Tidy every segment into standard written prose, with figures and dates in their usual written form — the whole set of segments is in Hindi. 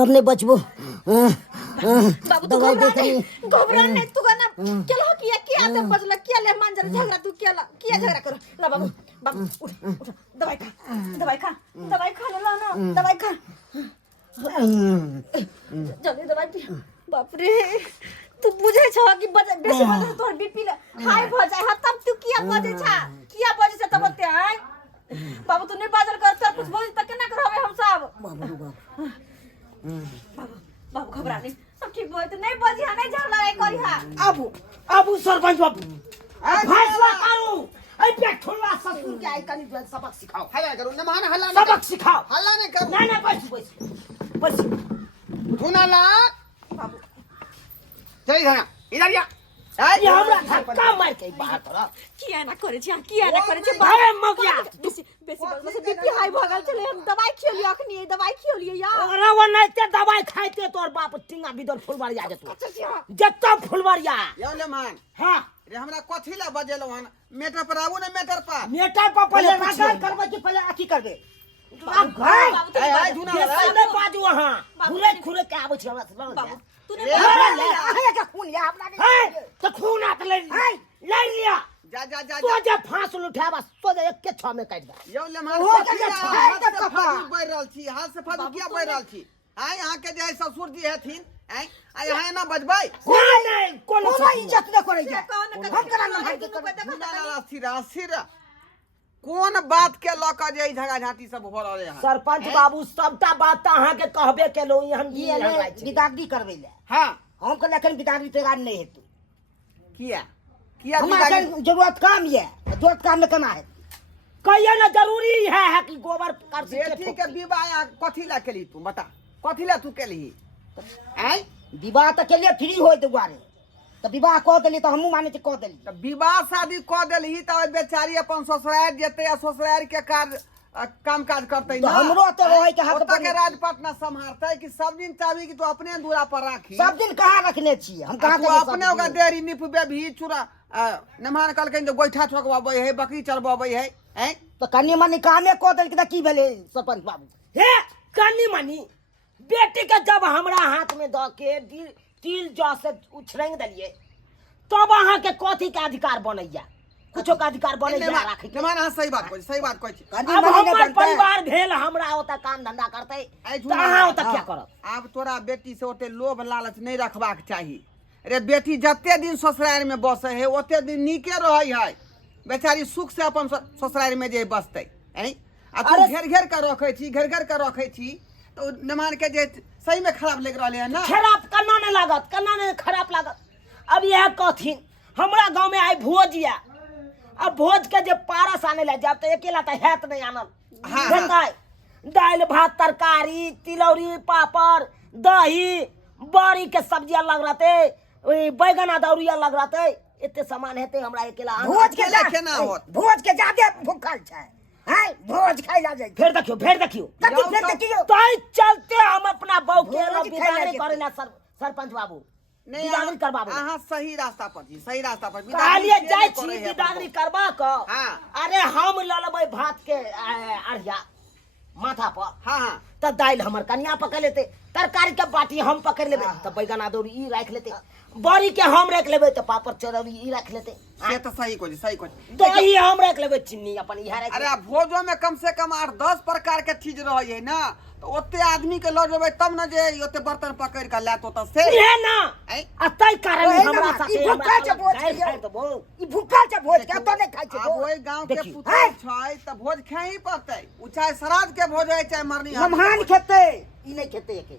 अब नहीं बचबो। बाबू तू दवाई घबरा देते नहीं, नहीं। घबरा नहीं तू ना केला किया ते बजला किया ले मान जरा झगड़ा तू किया झगड़ा करो ला बाबू बाबू उठ उठ दवाई खा दवाई ला ना दवाई खा जल्दी दवाई पी। बाप रे तू बुझे छ कि बेसी बजे तोर बीपी हाई भ जाय ह तब तू किया बजे छ तब ते आय बाबू तू नहीं बाजार कर सब कुछ बोल तक ना करबे हम सब बाबू घबरा नहीं सब ठीक होय तो नहीं बजी हा नहीं झगड़ा नहीं करी हा अब सरपंच बाबू फैसला करू। ऐ पे ठोला ससुर के आई कनी सबक सिखाओ। हल्ला करो न मान हल्ला सबक सिखाओ। हल्ला नहीं करो ना बस धुना ला बाबू चल धना इधर या ये हमरा धक्का मार के बाहर कर। किया ना करे छ अरे मगिया बेसी बजे से बीपी हाई भ गेल छले हम दवाई खियो अखनी दवाई खियो लियो यार अरे वो नहीं ते दवाई खाइते तोर बाप टिंगा बिदर फुलवारिया जतो जत्ता फुलवारिया यो ले मान हां रे हमरा कथि ला बजेलो हन मेटर पर आबू न मेटर पर नेटा पर पहले प्रचार करबे कि पहले अथी करबे अब घर ए धुना ला सामने बाजू वहां खुरे के आबै छ हमरा बाबू तूने अरे का खून या अपना है तो खून आत ले लिया जा तो जब फांस उठा बस तो एक के छ में काट दे। यो ले मान हो कथि गया ला छाई हाथ तक से कपा। फादू बैर रहल छी हाथ से फादू किया बैर रहल छी आय यहां के जे ससुर जी हेथिन आय यहां ना बजबै नहीं कोनो इज्जत न करे हम करा न भाई धुना ला सिर कोन बात के ल क जे झगड़ा झांटी सब हो रहले हन सरपंच बाबू सबटा बात अहाँ के कहबे केलो हम बिदागरी करबे ले हां हम कहले एखन बिदागरी तैयार नहीं हेतु किया हमरा जरूरत काम ये जरूरत काम में केना है कहियो ना जरूरी है कि गोबर कर बेटी के विवाह कथि ला केली तू बता कथि ला तू केली आय विवाह तो के लिए फ्री होय दुआरे तो विवाह कह देली तो हमहू माने कह देली त विवाह शादी क देलही त बेचारी अपन ससुराल जेते या ससुराल के काम काज करते तो हमरो तो रहे के हक के राजपटना संभालते कि सब दिन चाहबी कि तू अपने दूरा पर राखी सब दिन कहाँ रखने छी हम कहाँ तू अपने ओका देरी निपबे भी चूरा नमान कल के गोइठा ठोकवाबै है बकरी चरवाबै है हैं तो कन्नी मनी कामे कह देली कि की भेले सरपंच बाबू हे कन्नी मनी बेटी के जब हमरा हाथ में द के तिल जौ से उछरंग दलिए तब अहाँ के कथी के अधिकार बनैया कुछो का अधिकार बनैया राखे के नमान हां सही बात कहै छी अब हमर परिवार भेल हमरा ओता काम धंधा करते त अहाँ ओता क्या करब अब तोरा बेटी से ओते लोभ लालच नहीं रखबाक चाही रे बेटी जत्ते दिन ससुराल में बसे है ओते दिन नीके रहै है बेचारी सुख से अपन ससुराल में जे बसते हैं आ तू घेर के रखै छी तो नमान के जे सही में खराब लग रहले है ना खराब कन्ना नहीं लागत कन्ना नहीं खराब लागत। अब यह कथिन हमरा गांव में आई भोजिया अब भोज के जे पारस आने ले जाब तो अकेला तो हैत नहीं आनल दाल भात तरकारी तिलौरी पापड़ दही बड़ी के सब्जी अलग रहते बैगन अदौरी अलग रहते इतने सामान हेते हमरा अकेला भोज के केना होत भोज के जादे भूखल छै है भोज खाइ ला जाय फिर देखियो तो चलते हम अपना बहू के विदाई करे ला सरपंच बाबू नहीं विदाई करबाबू अहाँ सही रास्ता पर छी सही रास्ता पर कालिए जाय छी विदाई करबा क हां अरे हम ल लेबै भात के अरिया माथा पर हां त दाल हमर कन्या पकड़ लेते तरकारी के बाटी हम पकड़ लेबै त बैगन अदौरी ई राख लेते बड़ी के हम रख लेबै त पापड़ चरौरी ई रख लेते से तो सही कोई दही हम रख लेबै चिन्नी अपन इहा रख अरे भोजो में कम से कम 8-10 प्रकार के चीज रहै है ना तो ओते आदमी के ल जेबै तब न जे ओते बर्तन पकड़ के लात ओत से है ना अतै कारण हमरा साथे ई भूखल छै भोज ई भूखल छै भोज के तो नहीं खाइ छै अब ओइ गांव के पुतल छै त भोज खाइ पड़तै उ चाहे श्राद्ध के भोज है चाहे मरनी मेहमान खेते ई नहीं खेते एके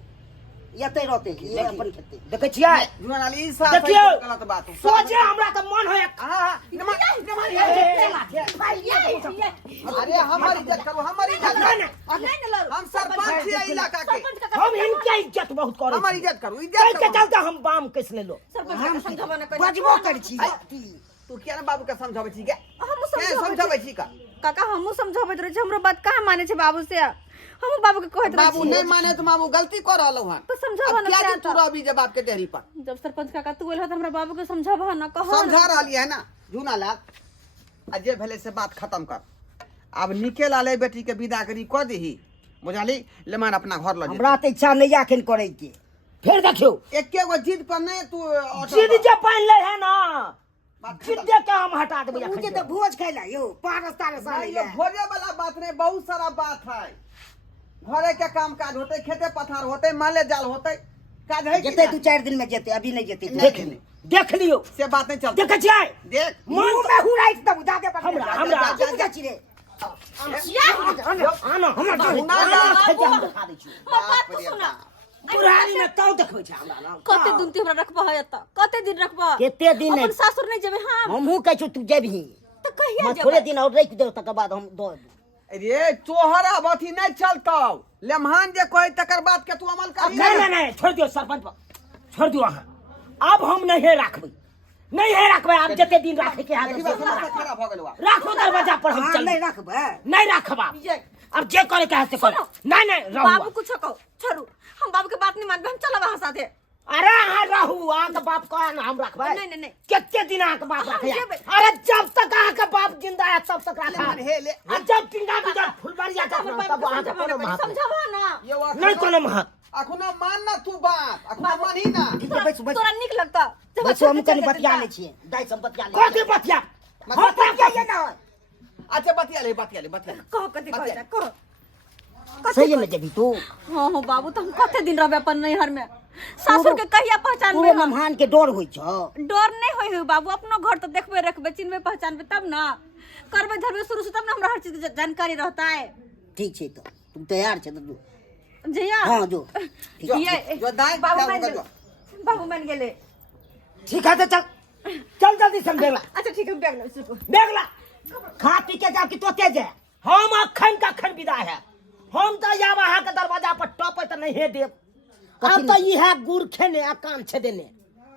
यते रहते ये अपन खेते देखे छियै जुआन अली ई साथ देखियो गलत बात सोचे हमरा त मन होय हां अरे हमारी इज्जत करो हमारी इज्जत हम सरपंच छियै इलाका के हम इनके इज्जत बहुत करे हमारी इज्जत करो के चलते हम बाम कैस ले लो बजबो कर छी तू क्या ना बाबू के समझाबै छी के हम समझाबै छी का काका हमहू समझाबैत रहे हमरो बात कहाँ माने छै बाबू से हम बाबू के कहत रहे बाबू नहीं माने तो बाबू गलती कर रहलो हन तो समझावा ना क्या तू रवि जे बाप के देहरी पर जब सरपंच काका तू एलह त हमरा बाबू के समझावा ना कहो समझा रहली है ना झूना लाल अजे भेले से बात खत्म कर अब निके लाले बेटी के विदा करी क देही बुझाली लेमान अपना घर ल हमरा तऽ इच्छा नहीं अखन करे के फिर देखियो एके गो जिद पर नहीं तू जिद जे पान ले है ना जिद के हम हटा देबे मुझे तो भोज खैला यो पारस तारस आने ये भोजे वाला बात नहीं, बहुत सारा बात है। घरे के काम काज होते, खेते पथार होते, माले जाल होते, काज है कि जेते ना? 2-4 दिन में जेते, अभी नहीं जेते। देख लियो से बात नहीं चलती। देख जाए देख मुंह में हुराई तब जाके हमरा जा जा चिरे आना हमरा खेते हम दिखा दै छी बात तो सुना बुढ़ारी में तौ देखबै छै हमरा नाम कते दिन तोरा रखबा है एत कते दिन रखबा केते दिन अपन सासुर नहीं जेबे हम हमहू कहै छु तू जेबही त कहिया मैं जेबे थोड़े दिन और रख दे तकर बाद हम दो अरे तोहरा अथी नहीं चलतौ, लेमहान जे कहे तकर बात के तू अमल कर। नहीं छोड़ दियो सरपंच छोड़ दियो अहाँ अब हम नहीं रखबै अब जते दिन राखे के हाथ खराब हो गेलवा। राखो दरवाजा पर हम चल नहीं रखबे नहीं रखबा अब जे करे के हाथ से कर नहीं रहू बाबू कुछ कहो छोड़ू हम बाबू के बात नहीं मानबे हम चलब वहां साथे अरे हाँ रहू आके बाप का ना हम रखबै नहीं कितने दिन आके बाप हम रखे जेबै। अरे जब तक आके बाप जिंदा है तब तक रखा हे ले और जब पिंगा बिजर फुलबरिया तक तब आके कोनो महत्व समझावा ना ये नहीं कोनो महत्व अखनो मान ना तू बात, अखनो मानी ना। ठीक है बस तोरा निक लगता बस हम कनी बतिया ले छिए दाई सब बतिया ले कथी बतिया होता क्या ये ना अच्छा बतिया ले कहो कते कहो कहो सही में जेबी तू हां बाबू तो हम कते दिन रहबे अपन नैहर में सासुर के कहिया पहचान पूरे मेहमान के डर होई छ डर नहीं होई हो बाबू अपनो घर तो देखबे रखबे चिन्हबे पहचानबे तब ना करबे धरबे शुरू से तब ना हमरा हर चीज की जानकारी रहता है ठीक छै तो तुम तैयार छ तो जया हां जो ये जो दाई बाबू चल मान कर गेले बाबू मान गेले ठीक है तो चल जल्दी समझेला अच्छा ठीक है बैग लो इसको देखला खा पी के जाओ कि तो तेज है हम अखन का खन विदा है हम तो या वहां के दरवाजा पर टॉप तो नहीं देब अब तो ये है गुड़ खेने आ कान छे देने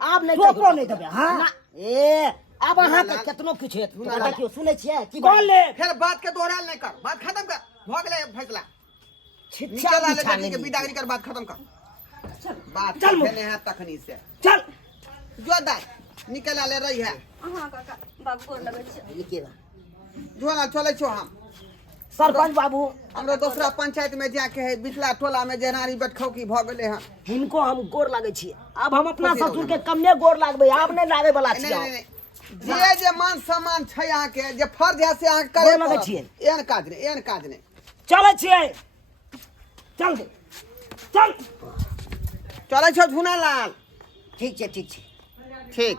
अब नहीं टोपो नहीं देबे हां ए अब वहां के कितनो कुछ है तू देखियो सुनै छियै की बोल ले फिर बात के दोहराल नहीं कर, बात खत्म कर, हो गेले फैसला। छिछा निकल आले बिछा बेटी के ले विदागरी कर, बात खत्म कर। बात चल मुझ- कहने है तखनी से चल जो दाई निकल आले रही है हां काका बाबू गोर लगे छै ये के जो ना चले छो हम सरपंच बाबू हमरा दूसरा पंचायत में जाके है बिचला टोला में जेनारी बैठखौकी भ गेले हैं। हिनको हम गोर लागे छी अब हम अपना ससुर के कम्मे गोर लागबे आब नहीं लागे वाला छी नहीं जे मान सम्मान छै अहाँ के जे फर्ज है से अहाँ करे गोर लगै छियै। एहन काज नहीं चले छिए चल दे चल चले छो झुना लाल ठीक छै ठीक।